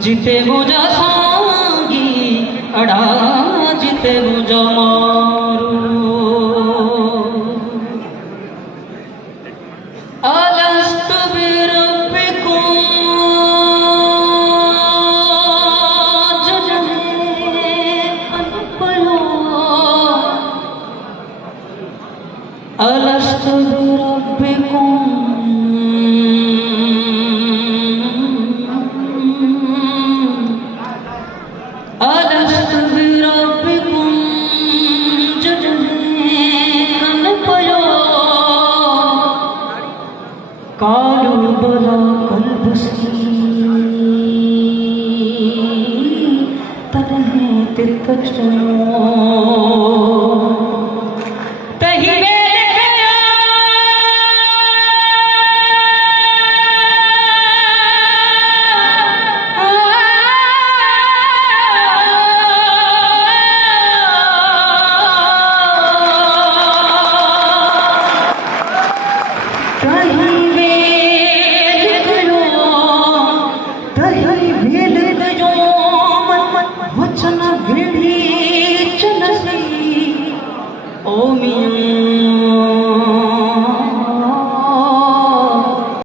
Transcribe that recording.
जिते मुझा सांगी अड़ा जिते मुझा मारू अलस्तु बिरब्बिकुम जजमे अनपयो अलस्तु बिरब्बिकुम कालू बला कल्बसी तन्हे तिरकचो तही वचन भेड़ी चलसी ओ मिया